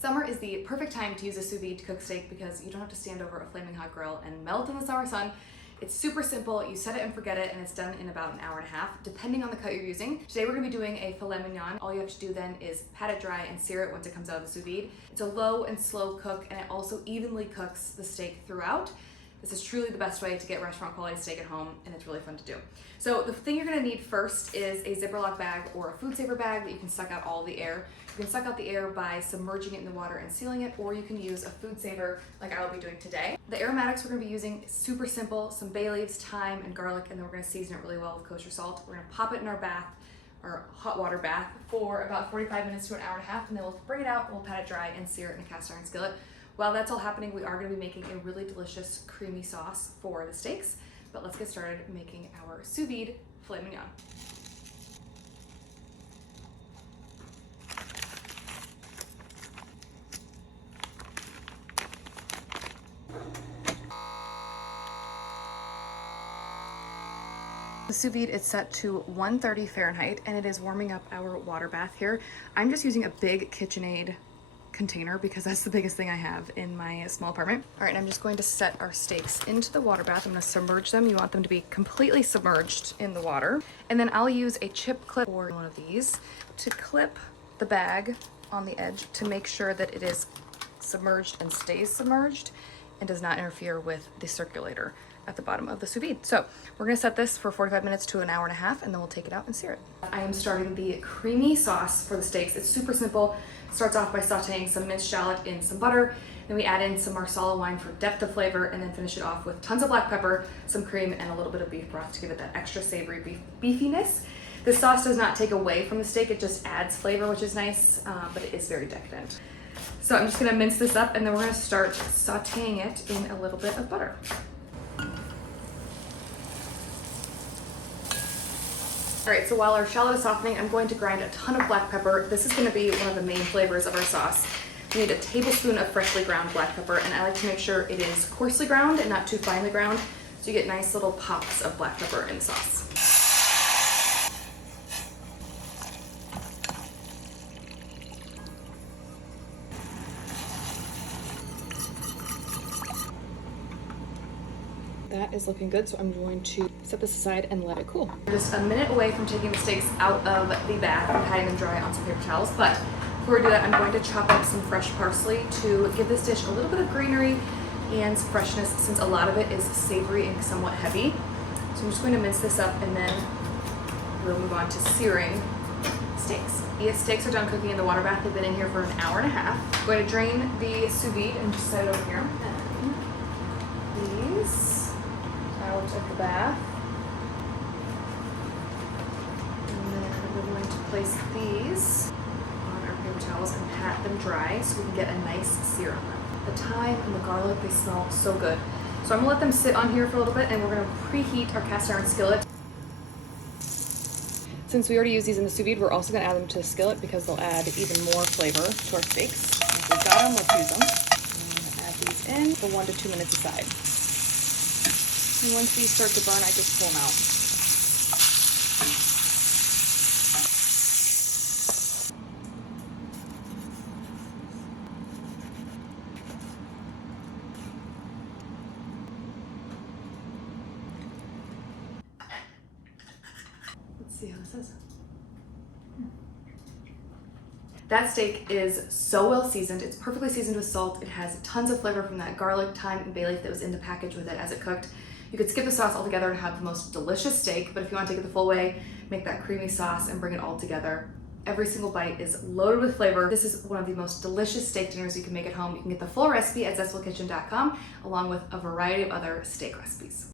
Summer is the perfect time to use a sous vide to cook steak because you don't have to stand over a flaming hot grill and melt in the summer sun. It's super simple. You set it and forget it, and it's done in about an hour and a half, depending on the cut you're using. Today we're gonna be doing a filet mignon. All you have to do then is pat it dry and sear it once it comes out of the sous vide. It's a low and slow cook, and it also evenly cooks the steak throughout. This is truly the best way to get restaurant quality steak at home, and it's really fun to do. So the thing you're gonna need first is a Ziploc bag or a food saver bag that you can suck out all the air. You can suck out the air by submerging it in the water and sealing it, or you can use a food saver like I will be doing today. The aromatics we're gonna be using is super simple: some bay leaves, thyme, and garlic, and then we're gonna season it really well with kosher salt. We're gonna pop it in our bath, or hot water bath, for about 45 minutes to an hour and a half, and then we'll bring it out and we'll pat it dry and sear it in a cast iron skillet. While that's all happening, we are gonna be making a really delicious creamy sauce for the steaks, but let's get started making our sous vide filet mignon. The sous vide is set to 130 Fahrenheit, and it is warming up our water bath here. I'm just using a big KitchenAid container because that's the biggest thing I have in my small apartment. All right, I'm just going to set our steaks into the water bath. I'm gonna submerge them. You want them to be completely submerged in the water. And then I'll use a chip clip or one of these to clip the bag on the edge to make sure that it is submerged and stays submerged and does not interfere with the circulator at the bottom of the sous vide. So we're gonna set this for 45 minutes to an hour and a half, and then we'll take it out and sear it. I am starting the creamy sauce for the steaks. It's super simple. It starts off by sauteing some minced shallot in some butter. Then we add in some Marsala wine for depth of flavor, and then finish it off with tons of black pepper, some cream, and a little bit of beef broth to give it that extra savory beefiness. This sauce does not take away from the steak. It just adds flavor, which is nice, but it is very decadent. So I'm just gonna mince this up, and then we're gonna start sauteing it in a little bit of butter. All right, so while our shallot is softening, I'm going to grind a ton of black pepper. This is gonna be one of the main flavors of our sauce. We need a tablespoon of freshly ground black pepper, and I like to make sure it is coarsely ground and not too finely ground, so you get nice little pops of black pepper in the sauce. That is looking good, so I'm going to set this aside and let it cool. We're just a minute away from taking the steaks out of the bath and patting them dry on some paper towels, but before we do that, I'm going to chop up some fresh parsley to give this dish a little bit of greenery and some freshness, since a lot of it is savory and somewhat heavy. So I'm just going to mince this up, and then we'll move on to searing steaks. The steaks are done cooking in the water bath. They've been in here for an hour and a half. I'm going to drain the sous vide and just set it over here. And these out of the bath. And then we're going to place these on our paper towels and pat them dry so we can get a nice sear on them. The thyme and the garlic, they smell so good. So I'm gonna let them sit on here for a little bit, and we're gonna preheat our cast iron skillet. Since we already used these in the sous vide, we're also gonna add them to the skillet because they'll add even more flavor to our steaks. If we've got them, let's use them. I'm gonna add these in for 1 to 2 minutes aside. And once these start to burn, I just pull them out. Let's see how this is. That steak is so well seasoned. It's perfectly seasoned with salt. It has tons of flavor from that garlic, thyme, and bay leaf that was in the package with it as it cooked. You could skip the sauce altogether and have the most delicious steak, but if you want to take it the full way, make that creamy sauce and bring it all together. Every single bite is loaded with flavor. This is one of the most delicious steak dinners you can make at home. You can get the full recipe at zestfulkitchen.com, along with a variety of other steak recipes.